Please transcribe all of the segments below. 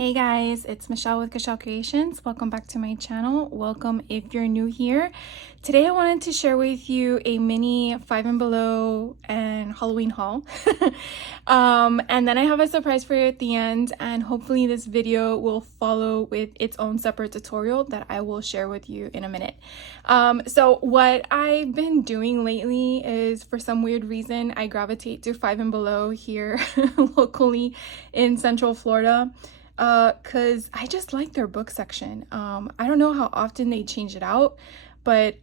Hey guys, it's Michelle with Kashelle Creations. Welcome back to my channel. Welcome if you're new here. Today I wanted to share with you a mini Five and Below and Halloween haul. And then I have a surprise for you at the end, and hopefully this video will follow with its own separate tutorial that I will share with you in a minute. So what I've been doing lately is, for some weird reason, I gravitate to Five and Below here locally in Central Florida. Cause I just like their book section. I don't know how often they change it out, but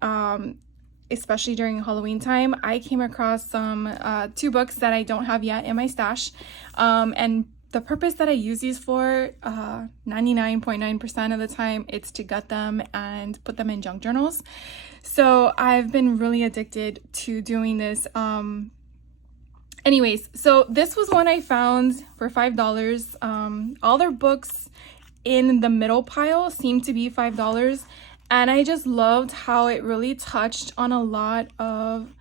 especially during Halloween time, I came across some two books that I don't have yet in my stash. And the purpose that I use these for, 99.9% of the time, it's to gut them and put them in junk journals. So I've been really addicted to doing this. Anyways, so this was one I found for $5. All their books in the middle pile seem to be $5, and I just loved how it really touched on a lot of,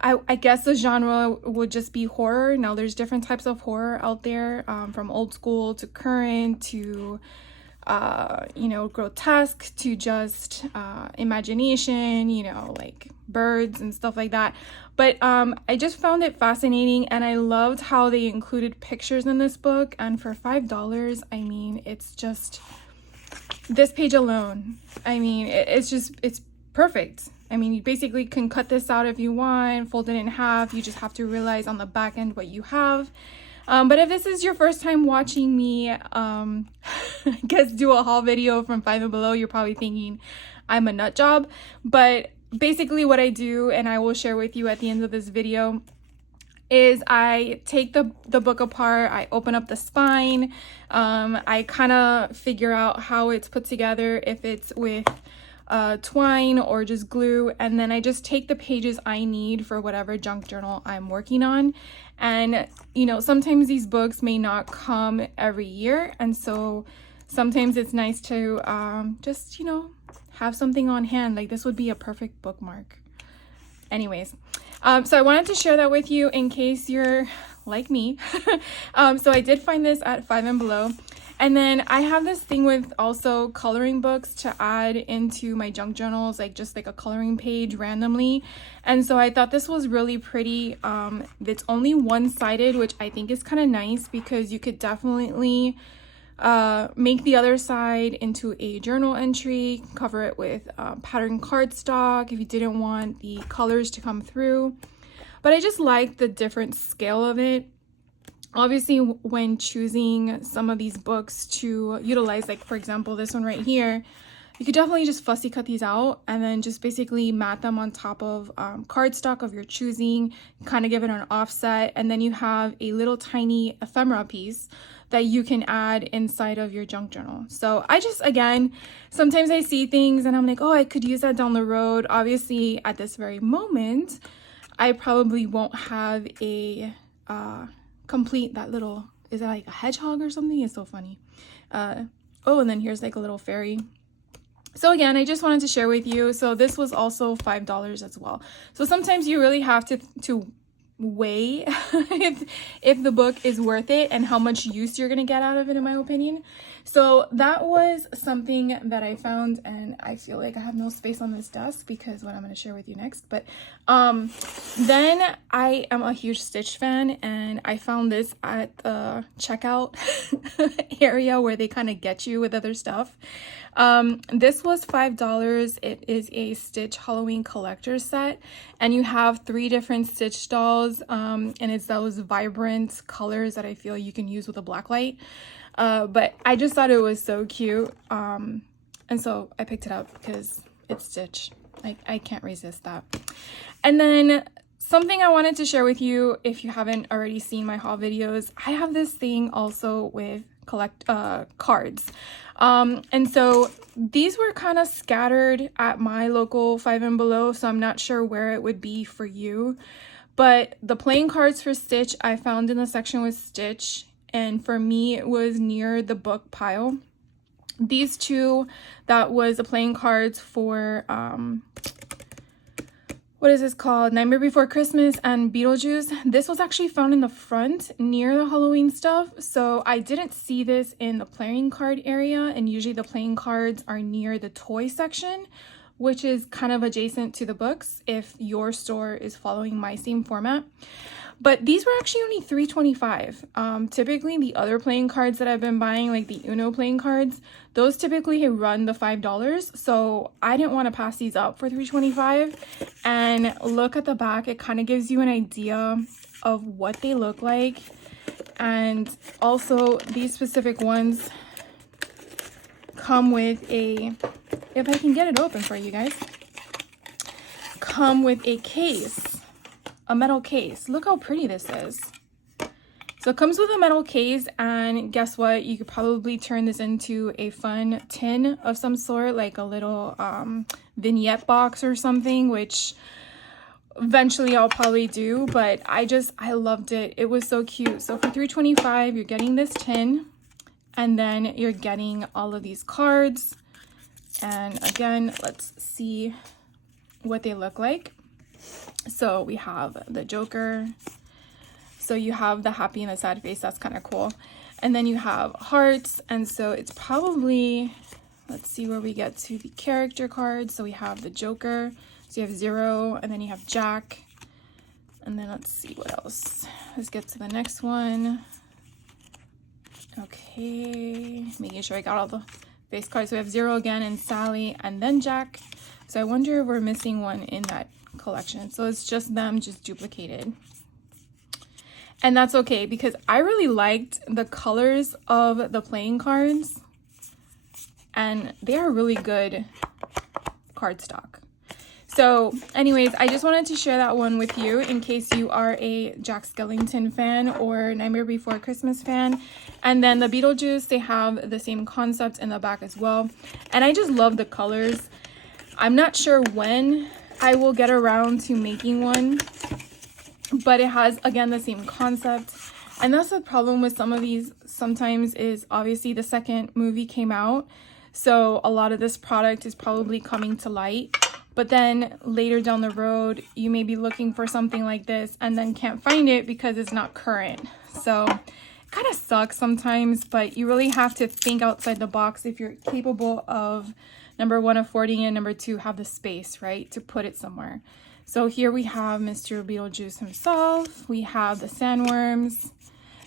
I guess the genre would just be horror. Now there's different types of horror out there, from old school to current to grotesque to just imagination, like birds and stuff like that. But I just found it fascinating, and I loved how they included pictures in this book. And for $5, I mean, it's just this page alone. I mean, it's perfect. I mean, you basically can cut this out if you want, fold it in half. You just have to realize on the back end what you have. But if this is your first time watching me, I guess do a haul video from Five and Below, you're probably thinking I'm a nut job. But basically what I do, and I will share with you at the end of this video, is I take the book apart, I open up the spine, I kind of figure out how it's put together, if it's with twine or just glue, and then I just take the pages I need for whatever junk journal I'm working on. And sometimes these books may not come every year, and so sometimes it's nice to just have something on hand. Like this would be a perfect bookmark. Anyways, so I wanted to share that with you in case you're like me. So I did find this at Five and Below. And then I have this thing with also coloring books to add into my junk journals, like just like a coloring page randomly. And so I thought this was really pretty. It's only one-sided, which I think is kind of nice because you could definitely make the other side into a journal entry, cover it with patterned cardstock if you didn't want the colors to come through. But I just like the different scale of it. Obviously, when choosing some of these books to utilize, like for example this one right here, you could definitely just fussy cut these out and then just basically mat them on top of cardstock of your choosing, kind of give it an offset, and then you have a little tiny ephemera piece that you can add inside of your junk journal. So I just, again, sometimes I see things and I'm like, oh, I could use that down the road. Obviously, at this very moment, I probably won't have a complete that little, is that like a hedgehog or something? It's so funny. Oh, and then here's like a little fairy. So again, I just wanted to share with you. So this was also $5 as well. So sometimes you really have to weigh if the book is worth it and how much use you're gonna get out of it, in my opinion. So that was something that I found, and I feel like I have no space on this desk because what I'm going to share with you next. But then I am a huge Stitch fan, and I found this at the checkout area where they kind of get you with other stuff. This was $5. It is a Stitch Halloween collector set, and you have 3 different Stitch dolls, and it's those vibrant colors that I feel you can use with a black light. But I just thought it was so cute, and so I picked it up because it's Stitch. I can't resist that. And then something I wanted to share with you, if you haven't already seen my haul videos, I have this thing also with cards. And so these were kind of scattered at my local Five and Below, so I'm not sure where it would be for you. But the playing cards for Stitch I found in the section with Stitch, and for me it was near the book pile. These two, that was the playing cards for what is this called? Nightmare Before Christmas and Beetlejuice. This was actually found in the front near the Halloween stuff. So I didn't see this in the playing card area. And usually the playing cards are near the toy section, which is kind of adjacent to the books if your store is following my same format. But these were actually only $3.25. Typically the other playing cards that I've been buying, like the Uno playing cards, those typically run the $5. So I didn't want to pass these up for $3.25. And look at the back, it kind of gives you an idea of what they look like. And also these specific ones come with a, if I can get it open for you guys, come with a case. A metal case. Look how pretty this is. So it comes with a metal case, and guess what? You could probably turn this into a fun tin of some sort, like a little vignette box or something, which eventually I'll probably do, but I loved it. It was so cute. So for $3.25, you're getting this tin, and then you're getting all of these cards. And again, let's see what they look like. So we have the Joker. So you have the happy and the sad face. That's kind of cool. And then you have hearts. And so it's probably, let's see where we get to the character cards. So we have the Joker. So you have 0, and then you have Jack. And then let's see what else. Let's get to the next one. Okay, making sure I got all the face cards. So we have 0 again, and Sally, and then Jack. So I wonder if we're missing one in that collection. So it's just them, just duplicated. And that's okay, because I really liked the colors of the playing cards, and they are really good cardstock. So anyways, I just wanted to share that one with you in case you are a Jack Skellington fan or Nightmare Before Christmas fan. And then the Beetlejuice, they have the same concept in the back as well. And I just love the colors. I'm not sure when I will get around to making one, but it has, again, the same concept. And that's the problem with some of these sometimes is obviously the second movie came out, so a lot of this product is probably coming to light. But then later down the road, you may be looking for something like this and then can't find it because it's not current. So it kind of sucks sometimes, but you really have to think outside the box if you're capable of, number one, affording it, number two, have the space, right, to put it somewhere. So here we have Mr. Beetlejuice himself. We have the sandworms.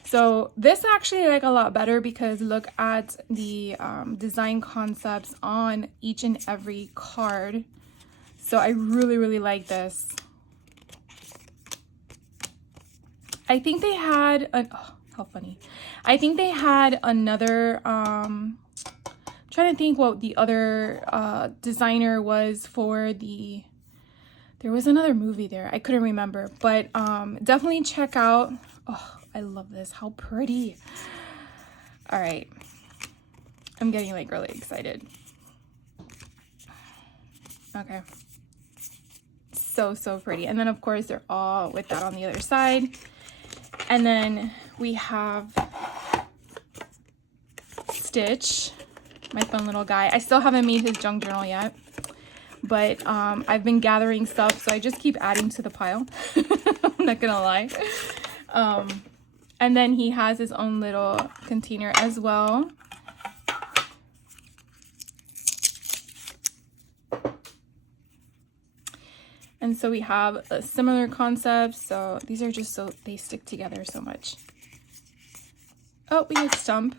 So this actually I like a lot better because look at the design concepts on each and every card. So I really, really like this. I think they had, oh, how funny. I think they had another, trying to think what the other designer was for the, there was another movie there, I couldn't remember, but definitely check out, oh, I love this, how pretty. All right, I'm getting like really excited. Okay, so pretty. And then of course they're all with that on the other side. And then we have Stitch, my fun little guy. I still haven't made his junk journal yet, but I've been gathering stuff, so I just keep adding to the pile. I'm not gonna lie. And then he has his own little container as well. And so we have a similar concept. So these are just so, they stick together so much. Oh, we have Stump.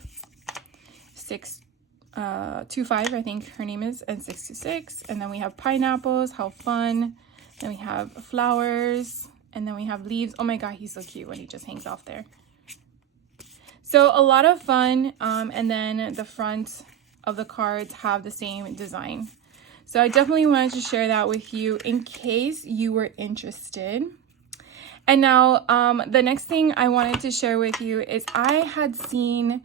625, I think her name is, and 626. And then we have pineapples, how fun. Then we have flowers, and then we have leaves. Oh my God, he's so cute when he just hangs off there. So a lot of fun. And then the front of the cards have the same design. So I definitely wanted to share that with you in case you were interested. And now the next thing I wanted to share with you is I had seen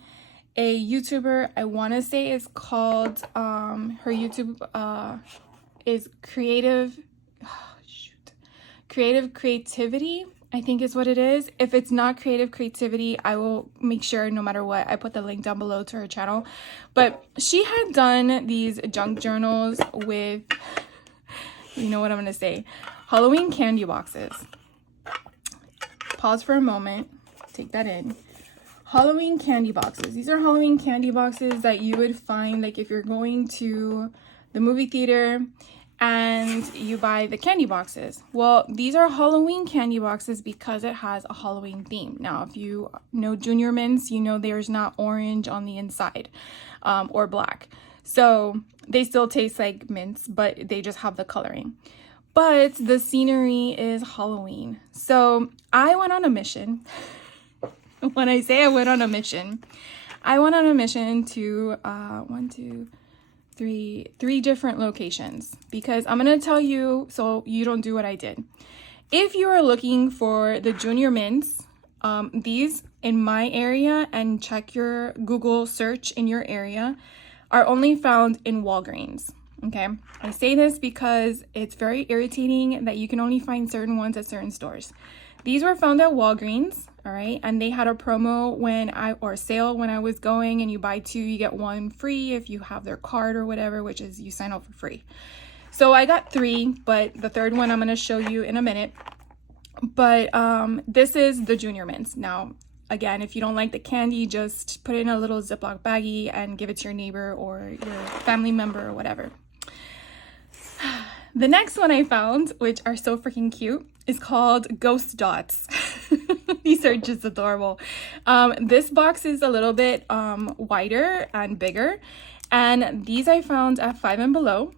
a YouTuber, I want to say it's called, her YouTube is Creative Creativity, I think is what it is. If it's not Creative Creativity, I will make sure no matter what, I put the link down below to her channel. But she had done these junk journals with, you know what I'm going to say, Halloween candy boxes. Pause for a moment. Take that in. Halloween candy boxes. These are Halloween candy boxes that you would find like if you're going to the movie theater and you buy the candy boxes. Well, these are Halloween candy boxes because it has a Halloween theme. Now, if you know Junior Mints, you know there's not orange on the inside or black. So they still taste like mints, but they just have the coloring. But the scenery is Halloween. So I went on a mission. When I say I went on a mission, I went on a mission to three different locations, because I'm going to tell you so you don't do what I did. If you are looking for the Junior Mints, these in my area, and check your Google search in your area, are only found in Walgreens. Okay, I say this because it's very irritating that you can only find certain ones at certain stores. These were found at Walgreens, all right, and they had a promo or sale when I was going, and you buy 2, you get 1 free if you have their card or whatever, which is you sign up for free. So I got 3, but the third one I'm going to show you in a minute. But this is the Junior Mints. Now, again, if you don't like the candy, just put it in a little Ziploc baggie and give it to your neighbor or your family member or whatever. The next one I found, which are so freaking cute, is called Ghost Dots. These are just adorable. This box is a little bit wider and bigger, and these I found at 5 and Below.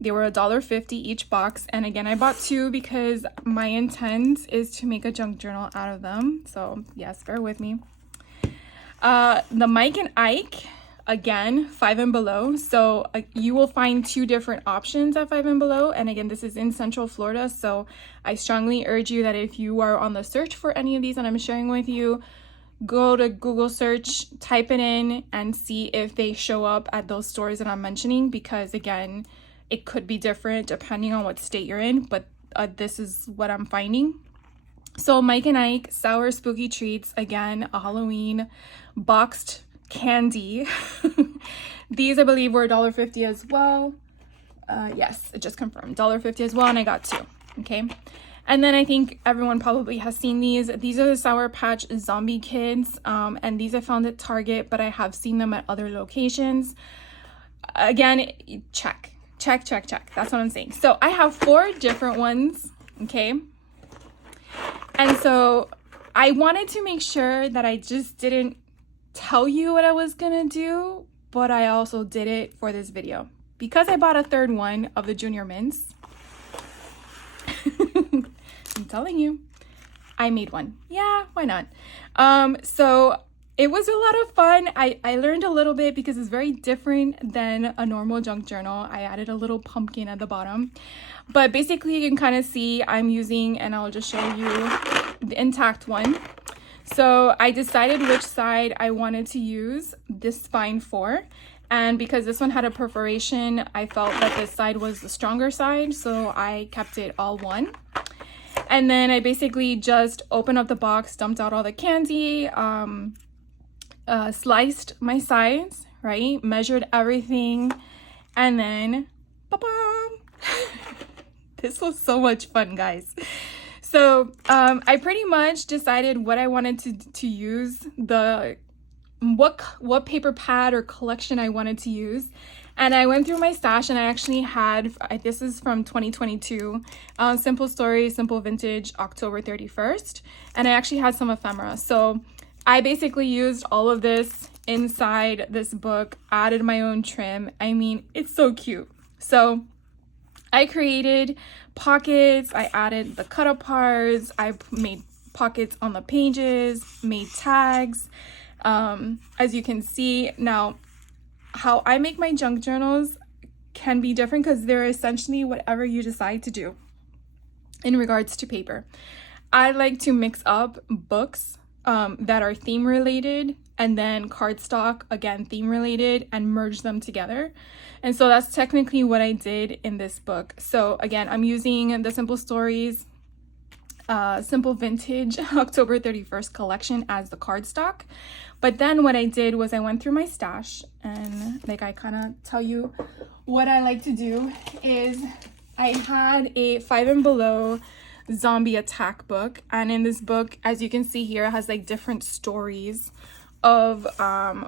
They were $1.50 each box, and again, I bought 2 because my intent is to make a junk journal out of them. So yes, bear with me. The Mike and Ike, again, 5 and Below. So you will find 2 different options at 5 and Below. And again, this is in Central Florida. So I strongly urge you that if you are on the search for any of these that I'm sharing with you, go to Google search, type it in, and see if they show up at those stores that I'm mentioning. Because again, it could be different depending on what state you're in. But this is what I'm finding. So Mike and Ike, Sour Spooky Treats, again, a Halloween boxed candy. These I believe were $1.50 as well. Yes, it just confirmed $1.50 as well, and I got 2. Okay, and then I think everyone probably has seen these. These are the Sour Patch Zombie Kids, and these I found at Target, but I have seen them at other locations. Again, check. That's what I'm saying. So I have 4 different ones. Okay, and so I wanted to make sure that I just didn't tell you what I was gonna do, but I also did it for this video because I bought a 3rd one of the Junior Mints. I'm telling you, I made one. Yeah, why not? So it was a lot of fun. I learned a little bit because it's very different than a normal junk journal. I added a little pumpkin at the bottom, but basically you can kind of see I'm using, and I'll just show you the intact one. So I decided which side I wanted to use this spine for, and because this one had a perforation, I felt that this side was the stronger side, so I kept it all one. And then I basically just opened up the box, dumped out all the candy, sliced my sides, right, measured everything, and then ba-bam! This was so much fun, guys. So I pretty much decided what I wanted to use, what paper pad or collection I wanted to use. And I went through my stash, and I actually had, this is from 2022, Simple Story, Simple Vintage, October 31st. And I actually had some ephemera. So I basically used all of this inside this book, added my own trim. I mean, it's so cute. So I created pockets, I added the cut aparts, I made pockets on the pages, made tags. As you can see, now how I make my junk journals can be different because they're essentially whatever you decide to do in regards to paper. I like to mix up books that are theme related, and then cardstock, again, theme related, and merge them together. And so that's technically what I did in this book. So again, I'm using the Simple Stories Simple Vintage October 31st collection as the cardstock. But then what I did was I went through my stash, and like I kind of tell you what I like to do is I had a Five and Below zombie attack book, and in this book, as you can see here, it has like different stories of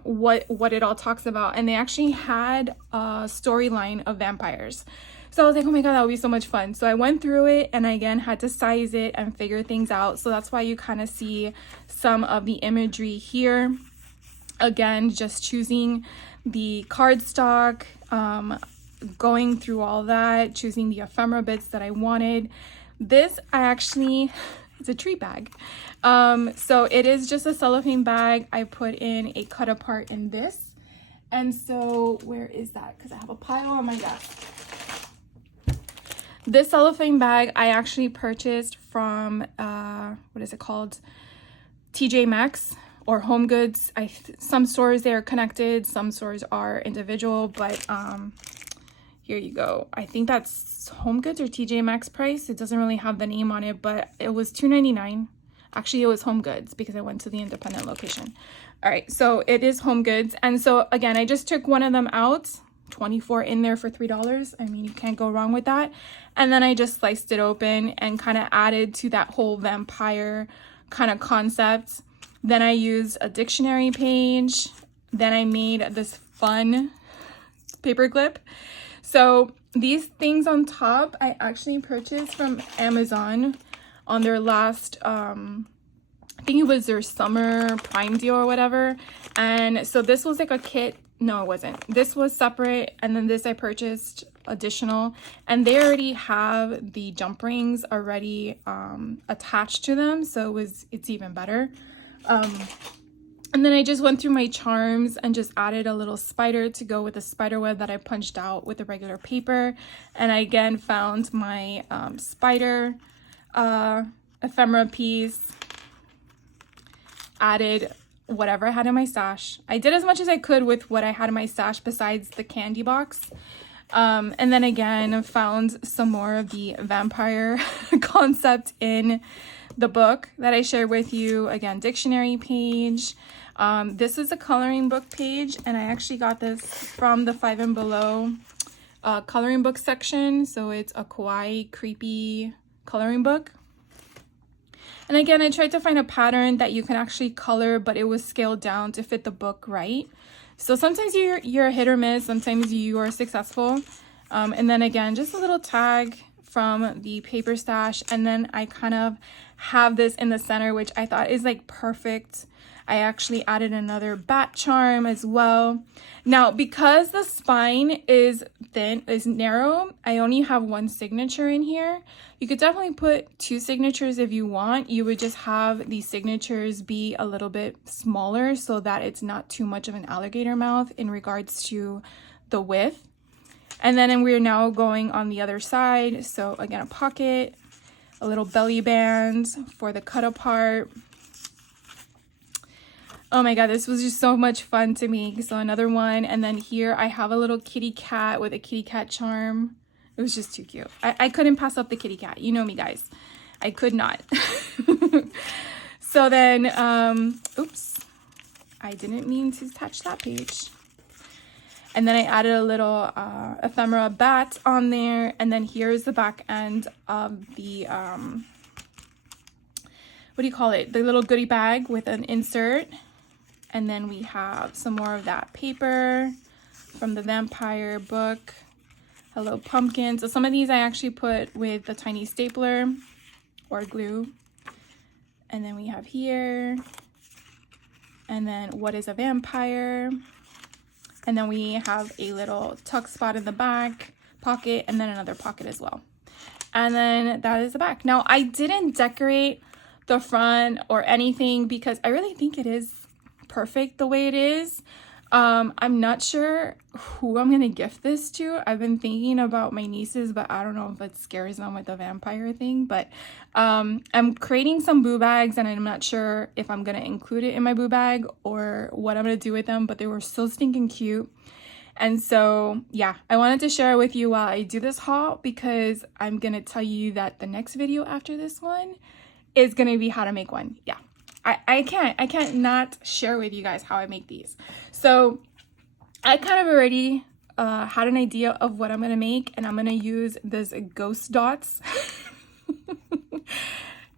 what it all talks about, and they actually had a storyline of vampires. So I was like, oh my god, that would be so much fun. So I went through it and I again had to size it and figure things out. So that's why you kind of see some of the imagery here. Again, just choosing the cardstock, going through all that, choosing the ephemera bits that I wanted. This it's a tree bag. So it is just a cellophane bag. I put in a cut apart in this. And so where is that? Because I have a pile on my desk. This cellophane bag I actually purchased from, what is it called? TJ Maxx or Home Goods. Some stores, they are connected. Some stores are individual, but here you go. I think that's Home Goods or TJ Maxx price. It doesn't really have the name on it, but it was $2.99. Actually, it was Home Goods because I went to the independent location. All right, so it is Home Goods. And so again, I just took one of them out, 24 in there for $3. I mean, you can't go wrong with that. And then I just sliced it open and kind of added to that whole vampire kind of concept. Then I used a dictionary page. Then I made this fun paper clip. So these things on top, I actually purchased from Amazon on their last, I think it was their summer Prime deal or whatever. And so this was like a kit. No, it wasn't. This was separate. And then this I purchased additional. And they already have the jump rings already attached to them. So it's even better. And then I just went through my charms and just added a little spider to go with the spider web that I punched out with the regular paper. And I again found my spider ephemera piece, added whatever I had in my stash. I did as much as I could with what I had in my stash besides the candy box. And then again, found some more of the vampire concept in the book that I shared with you. Again, dictionary page. This is a coloring book page, and I actually got this from the Five and Below coloring book section. So it's a kawaii, creepy coloring book. And again, I tried to find a pattern that you can actually color, but it was scaled down to fit the book right. So sometimes you're hit or miss, sometimes you are successful. And then again, just a little tag from the paper stash. And then I kind of have this in the center, which I thought is like perfect. I actually added another bat charm as well. Now, because the spine is narrow, I only have one signature in here. You could definitely put two signatures if you want. You would just have the signatures be a little bit smaller so that it's not too much of an alligator mouth in regards to the width. And then we're now going on the other side. So again, a pocket, a little belly band for the cut apart. Oh my god, this was just so much fun to make. So another one, and then here I have a little kitty cat with a kitty cat charm. It was just too cute. I couldn't pass up the kitty cat. You know me, guys. I could not. So then, oops, I didn't mean to touch that page. And then I added a little ephemera bat on there. And then here's the back end of the, what do you call it? The little goodie bag with an insert. And then we have some more of that paper from the vampire book. Hello Pumpkin. So some of these I actually put with the tiny stapler or glue. And then we have here. And then what is a vampire? And then we have a little tuck spot in the back pocket, and then another pocket as well. And then that is the back. Now I didn't decorate the front or anything because I really think it is perfect the way it is. I'm not sure who I'm gonna gift this to. I've been thinking about my nieces, but I don't know if it scares them with the vampire thing. But I'm creating some boo bags, and I'm not sure if I'm gonna include it in my boo bag or what I'm gonna do with them, but they were so stinking cute. And so yeah, I wanted to share it with you while I do this haul, because I'm gonna tell you that the next video after this one is gonna be how to make one. Yeah, I can't not share with you guys how I make these. So I kind of already had an idea of what I'm gonna make, and I'm gonna use this ghost dots.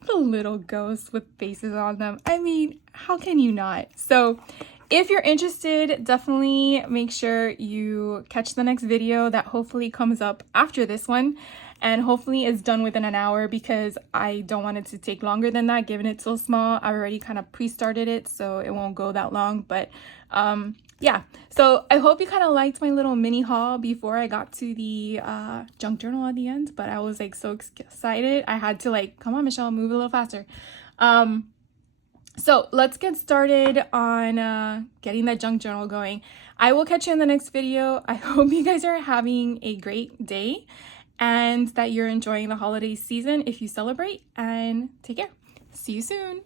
The little ghosts with faces on them. I mean, how can you not? So if you're interested, definitely make sure you catch the next video that hopefully comes up after this one, and hopefully it's done within an hour, because I don't want it to take longer than that given it's so small. I already kind of pre-started it, so it won't go that long. But yeah, so I hope you kind of liked my little mini haul before I got to the junk journal at the end. But I was like so excited, I had to like, come on Michelle, move a little faster. So let's get started on getting that junk journal going. I will catch you in the next video. I hope you guys are having a great day and that you're enjoying the holiday season if you celebrate, and take care. See you soon.